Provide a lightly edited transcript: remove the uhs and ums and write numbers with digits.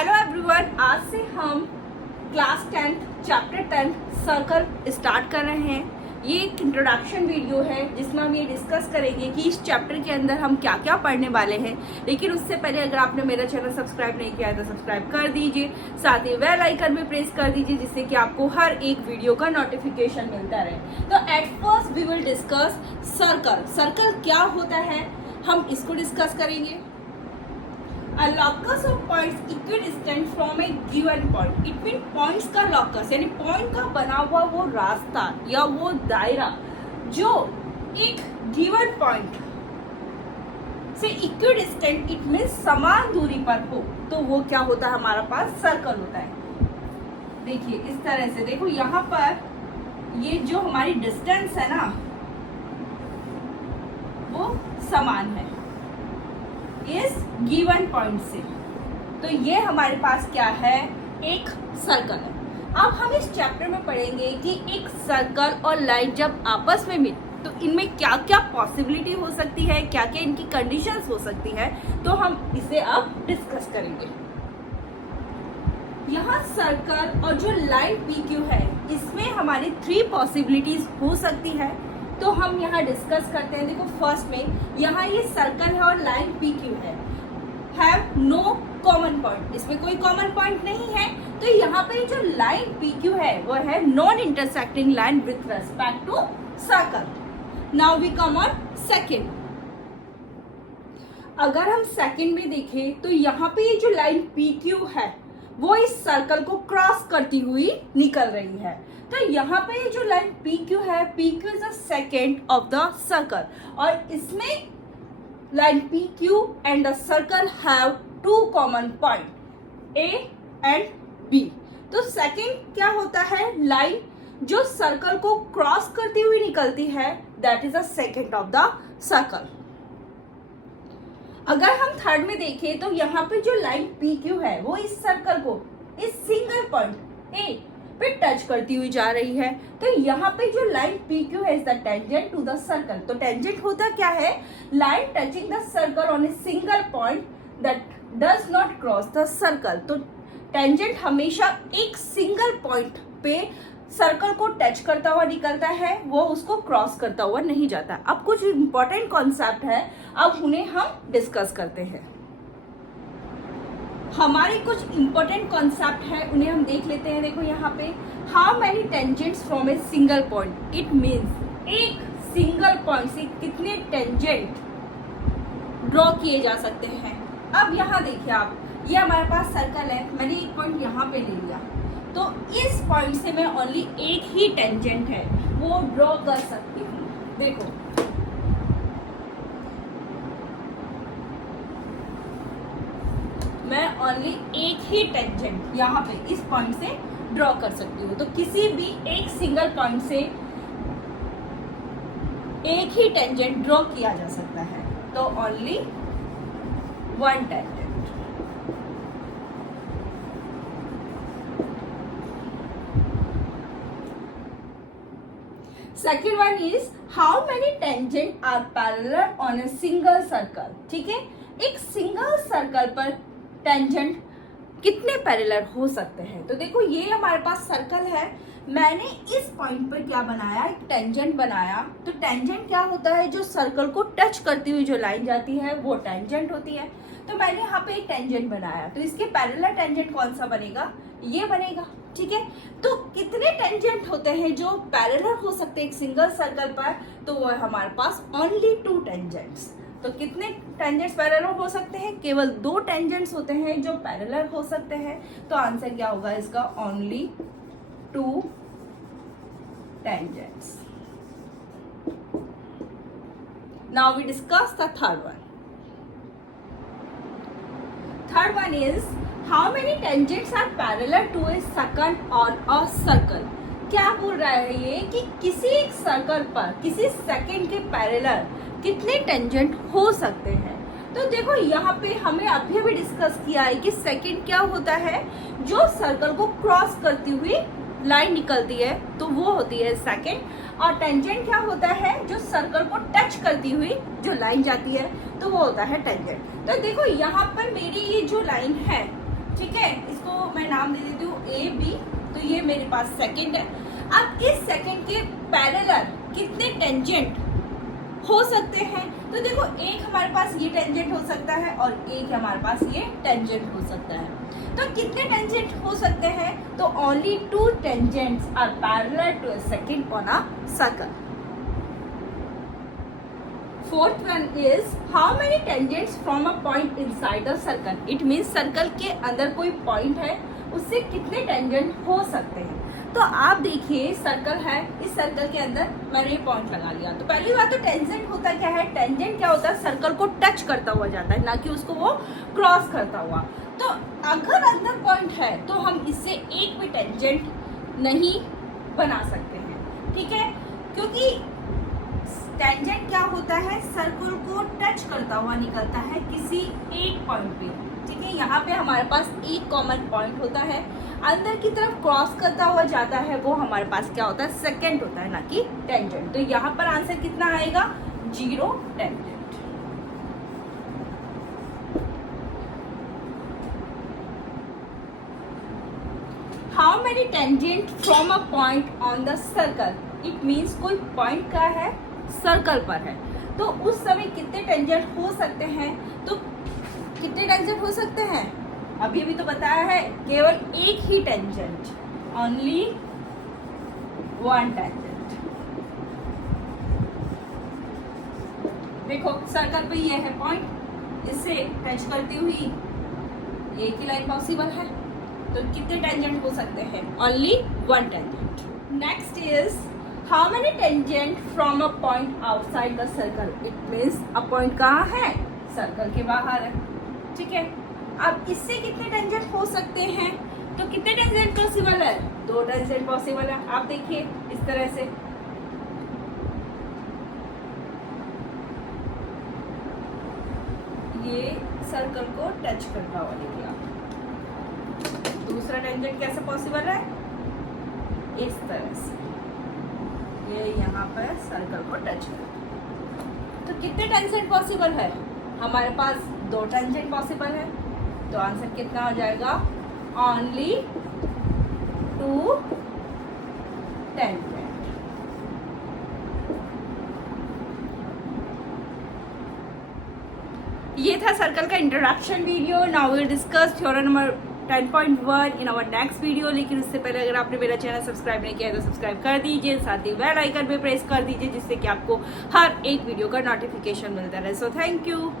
Hello everyone, आज से हम क्लास 10 चैप्टर 10 सर्कल स्टार्ट कर रहे हैं। ये एक इंट्रोडक्शन वीडियो है जिसमें हम ये डिस्कस करेंगे कि इस चैप्टर के अंदर हम क्या क्या पढ़ने वाले हैं। लेकिन उससे पहले अगर आपने मेरा चैनल सब्सक्राइब नहीं किया है तो सब्सक्राइब कर दीजिए, साथ ही बेल आइकन भी प्रेस कर दीजिए जिससे कि आपको हर एक वीडियो का नोटिफिकेशन मिलता रहे। तो at first we will discuss circle. Circle क्या होता है हम इसको डिस्कस करेंगे। A locus of points equidistant from a given point. It means points का locus यानी point का बना हुआ वो रास्ता या वो दायरा जो एक given point से equidistant, it means समान दूरी पर हो, तो वो क्या होता है, हमारा पास सर्कल होता है। देखिए इस तरह से, देखो यहाँ पर ये जो हमारी डिस्टेंस है ना वो समान है इस गिवन पॉइंट से, तो ये हमारे पास क्या है, एक सर्कल है। अब हम इस चैप्टर में पढ़ेंगे कि एक सर्कल और लाइन जब आपस में मिले तो इनमें क्या क्या पॉसिबिलिटी हो सकती है, क्या क्या इनकी कंडीशंस हो सकती है, तो हम इसे अब डिस्कस करेंगे। यहाँ सर्कल और जो लाइन PQ है इसमें हमारी 3 पॉसिबिलिटीज हो सकती है, तो हम यहाँ डिस्कस करते हैं। देखो फर्स्ट में यहाँ ये सर्कल है और लाइन PQ है, हैव नो कॉमन पॉइंट, इसमें कोई कॉमन पॉइंट नहीं है, तो यहाँ पे जो लाइन PQ है वो है non intersecting line with respect to circle. Now we come on second. अगर हम सेकेंड में देखें तो यहाँ पे ये जो लाइन PQ है वो इस सर्कल को क्रॉस करती हुई निकल रही है, तो यहाँ पे जो लाइन PQ है, PQ is the second of the circle, और इसमें line PQ and the circle have 2 common point A and B। तो सेकेंड क्या होता है, लाइन जो सर्कल को क्रॉस करती हुई निकलती है, that is the second of the circle. अगर हम थर्ड में देखें तो यहाँ पे जो लाइन PQ है वो इस सर्कल को इस सिंगल पॉइंट A पे टच करती हुई जा रही है, तो यहाँ पे जो लाइन PQ है is the tangent to the circle. तो टेंजेंट होता क्या है, line touching the circle on a single point that does not cross the circle. तो टेंजेंट हमेशा एक सिंगल पॉइंट पे सर्कल को टच करता हुआ निकलता है, वो उसको क्रॉस करता हुआ नहीं जाता। अब कुछ इंपॉर्टेंट कॉन्सेप्ट है, अब उन्हें हम डिस्कस करते हैं। हमारे कुछ इंपॉर्टेंट कॉन्सेप्ट है उन्हें हम देख लेते हैं। देखो यहाँ पे, how many tangents from A single point, it means एक सिंगल पॉइंट से कितने टेंजेंट ड्रॉ किए जा सकते हैं। अब यहाँ देखिए आप, ये हमारे पास सर्कल है, मैंने एक पॉइंट यहाँ पे ले लिया, तो इस पॉइंट से मैं ओनली एक ही टेंजेंट है वो ड्रॉ कर सकती हूँ। देखो मैं ओनली एक ही टेंजेंट यहाँ पे इस पॉइंट से ड्रॉ कर सकती हूँ, तो किसी भी एक सिंगल पॉइंट से एक ही टेंजेंट ड्रॉ किया जा सकता है, तो only 1 tangent. Second one is how many tangent are parallel on a single circle. ठीक है, एक सिंगल सर्कल पर टेंजेंट कितने पैरेलल हो सकते हैं। तो देखो ये हमारे पास सर्कल है, मैंने इस पॉइंट पर क्या बनाया, एक टेंजेंट बनाया। तो टेंजेंट क्या होता है, जो सर्कल को टच करती हुई जो लाइन जाती है वो टेंजेंट होती है। तो मैंने यहाँ पे एक टेंजेंट बनाया, तो इसके पैरेलल टेंजेंट कौन सा बनेगा, ये बनेगा। ठीक है, तो कितने टेंजेंट होते हैं जो पैरेलल हो सकते हैं एक सिंगल सर्कल पर, तो वो है हमारे पास ओनली 2 टेंजेंट्स। तो कितने टेंजेंट्स पैरेलल हो सकते हैं, केवल 2 टेंजेंट्स होते हैं जो पैरेलल हो सकते हैं, तो आंसर क्या होगा इसका, only 2 tangents. Now we discuss the third one. Third one is how many tangents are parallel to a secant on a circle. क्या बोल रहा है ये कि किसी एक सर्कल पर किसी सेकंड के पैरेलल कितने टेंजेंट हो सकते हैं। तो देखो यहाँ पे हमें अभी भी डिस्कस किया है कि सेकंड क्या होता है, जो सर्कल को क्रॉस करती हुई लाइन निकलती है तो वो होती है सेकंड, और टेंजेंट क्या होता है, जो सर्कल को टच करती हुई जो लाइन जाती है तो वो होता है टेंजेंट। तो देखो यहाँ पर मेरी ये जो लाइन है, ठीक है, पास सेकंड है। अब इस सेकंड के पैरेलल कितने टेंजेंट हो सकते हैं? तो देखो, एक हमारे पास ये टेंजेंट हो सकता है और एक हमारे पास ये टेंजेंट हो सकता है। तो कितने टेंजेंट हो सकते हैं? तो only 2 tangents are parallel to a secant on a circle. Fourth one is how many tangents from a point inside the circle? It means circle के अंदर कोई पॉइंट है, उससे कितने टेंजेंट हो सकते हैं? तो आप देखिए, सर्कल है, इस सर्कल के अंदर मैंने ये पॉइंट लगा लिया। तो पहली बात तो टेंजेंट होता क्या है? टेंजेंट क्या होता है? सर्कल को टच करता हुआ जाता है, ना कि उसको वो क्रॉस करता हुआ। तो अगर अंदर पॉइंट है तो हम इससे एक भी टेंजेंट नहीं बना सकते हैं, ठीक है? क्योंकि टेंजेंट क्या होता है? सर्कल को टच करता हुआ निकलता है किसी एक पॉइंट पे, ठीक है? यहाँ पे हमारे पास एक कॉमन पॉइंट होता है, अंदर की तरफ क्रॉस करता हुआ जाता है, वो हमारे पास क्या होता है? सेकंड होता है, ना कि टेंजेंट। तो यहाँ पर आंसर कितना आएगा? 0 tangent. How many tangent from a point on the circle? It means कोई पॉइंट का है, सर्कल पर है, तो उस समय कितने टेंजेंट हो सकते हैं? तो कितने टेंजेंट हो सकते हैं? अभी तो बताया है, केवल एक ही टेंजेंट, ओनली 1 टेंजेंट। देखो, सर्कल पे ये है पॉइंट, इससे टच करती हुई एक ही लाइन पॉसिबल है, तो कितने टेंजेंट हो सकते हैं? Only 1 tangent. Next is how many tangent from a point outside the circle? It means a point कहाँ है? सर्कल के बाहर है, ठीक है? अब इससे कितने टेंजेंट हो सकते हैं? तो कितने टेंजेंट पॉसिबल है? 2 टेंजेंट पॉसिबल है। आप देखिए इस तरह से, ये सर्कल को टच करता हुआ निकला। दूसरा टेंजेंट कैसे पॉसिबल है? इस तरह से, ये यहाँ पर सर्कल को टच कर। तो कितने टेंजेंट पॉसिबल है? हमारे पास 2 टेंजेंट पॉसिबल है, तो आंसर कितना हो जाएगा? Only 2 tangent. ये था सर्कल का introduction video. Now we discuss theorem number 10.1 in our next video. लेकिन उससे पहले अगर आपने मेरा चैनल सब्सक्राइब नहीं किया है तो सब्सक्राइब कर दीजिए, साथ ही बेल आइकन पे प्रेस कर दीजिए, जिससे कि आपको हर एक वीडियो का नोटिफिकेशन मिलता रहे। So thank you.